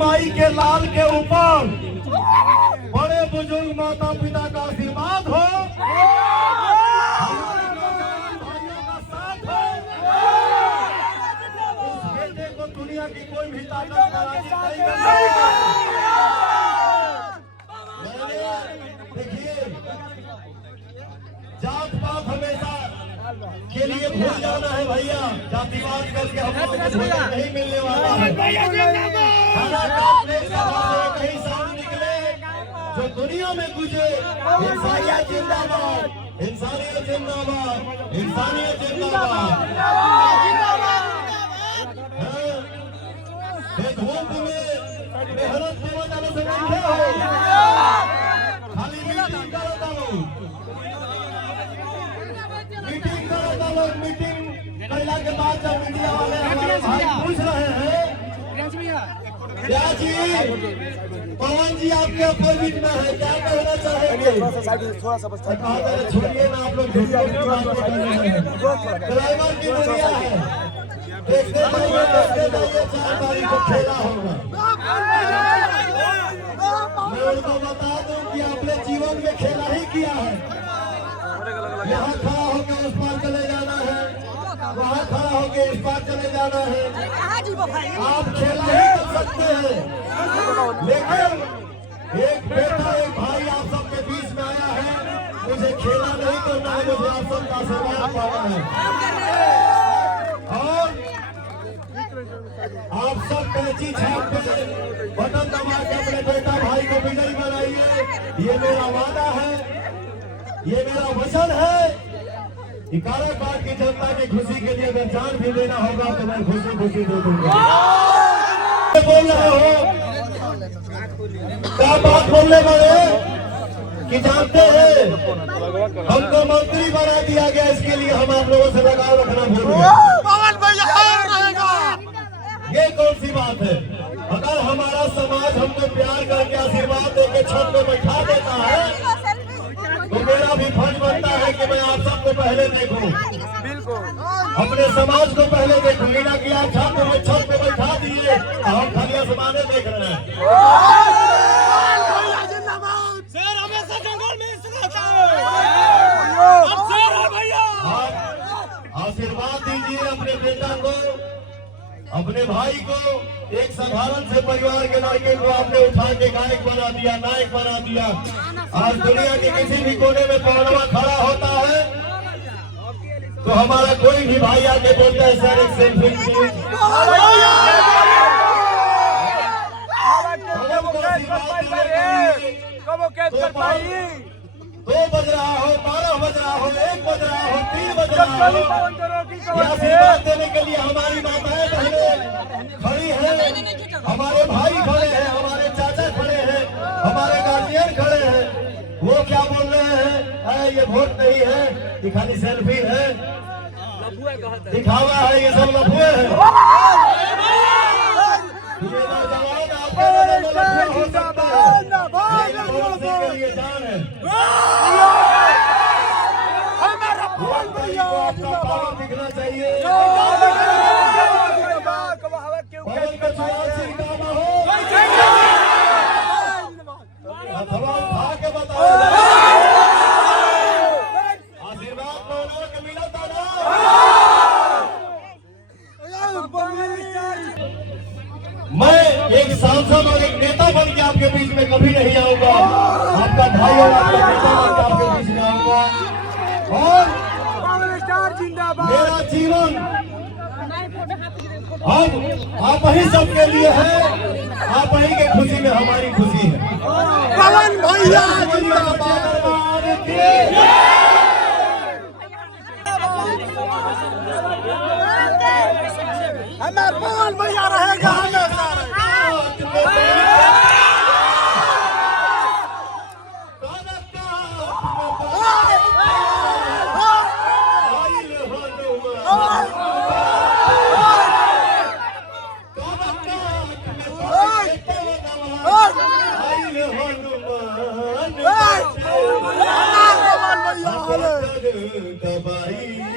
माई के लाल के ऊपर बड़े बुजुर्ग माता पिता का आशीर्वाद हो, भाइयों का साथ हो, उस बेटे को दुनिया की कोई भी ताकत देखिए, जात पात हमेशा के लिए भूल जाना है भैया, जातिवाद करके हम लोग को नहीं मिलने वाला है। कहीं साउंड निकले जो दुनिया में गुजे, इंसानियत जिंदाबाद, इंसानियत जिंदाबाद, इंसानियत जिंदाबाद। धूप में मेहनत देवा जाने से बैठे हो, खाली मीटिंग करो लोग, मीटिंग करने के बाद जब मीडिया वाले हमारे भाई पूछ रहे हैं क्या जी पवन जी आपके अपोजिट में है, क्या कहना चाहेंगे? थोड़ा सा छोड़िए ना आप लोग, ड्राइवर की दुनिया है, देखते जाइए 4 तारीख को खेला होगा। मैं उनको बता दूं कि आपने जीवन में खेला ही किया है, यहाँ खड़ा होकर उस पार चले जाना है, वहाँ खड़ा होकर इस पार चले जाना है। आप खेला ही कर सकते हैं, लेकिन एक बेटा एक भाई आप सबके बीच में आया है, मुझे खेला नहीं करना है, मुझे आप सबका आशीर्वाद पाना है। और आप सब कैची छाप पे बटन दबा के अपने बेटा भाई को विजयी बनाइए, ये मेरा वादा है, ये मेरा वचन है कि काराकाट की जनता की खुशी के लिए अगर जान भी देना होगा तो मैं खुशी खुशी दे दूंगा। बोल रहे हो क्या बात बोलने वाले कि जानते हैं हमको मंत्री बना दिया गया, इसके लिए हम आप लोगों से लगाव रखना भूल गए। ये कौन सी बात है? अगर हमारा समाज हमको प्यार करके आशीर्वाद देके छत पे बैठा देता है तो मेरा भी फर्ज बनता है कि मैं आप सबको पहले देखूं, अपने समाज को पहले देखूं। मीना की आप छत पे बैठा दिए, हम खाली आसमाने देख रहे हैं। आशीर्वाद दीजिए अपने बेटा को, अपने भाई को। एक साधारण से परिवार के लड़के को आपने उठा के गायक बना दिया, नायक बना दिया। आज दुनिया के किसी भी कोने में पौरवा खड़ा होता है तो हमारा कोई भी भाई आके बोलता है सर एक सेल्फी प्लीज। 2 बज रहा हो, 12 बज रहा हो, 1 बज रहा हो, 3 बज रहा हो, आशीर्वाद देने के लिए हमारी माताएं बहनें खड़ी हैं, हमारे भाई खड़े हैं, हमारे चाचा खड़े हैं, हमारे गार्जियन खड़े हैं। वो क्या बोल रहे हैं? ये वोट नहीं है, ये खाली सेल्फी है, दिखावा है, ये सब लफुए हैं। ये नौजवान आपके हो सकता है, के लिए जान है। आपका पावर दिखना चाहिए। अथवा उठा के बताओ आशीर्वाद के मिला था ना। मैं एक सांसद और एक नेता बन के आपके बीच में कभी नहीं आऊंगा, आपका भाई और आपका नेता बन के आपके बीच में आऊंगा। और मेरा जीवन हम आप ही सबके लिए है, आप ही के खुशी में हमारी खुशी है। पवन भैया हमारे पवन भैया रहेगा हमेशा। दबाई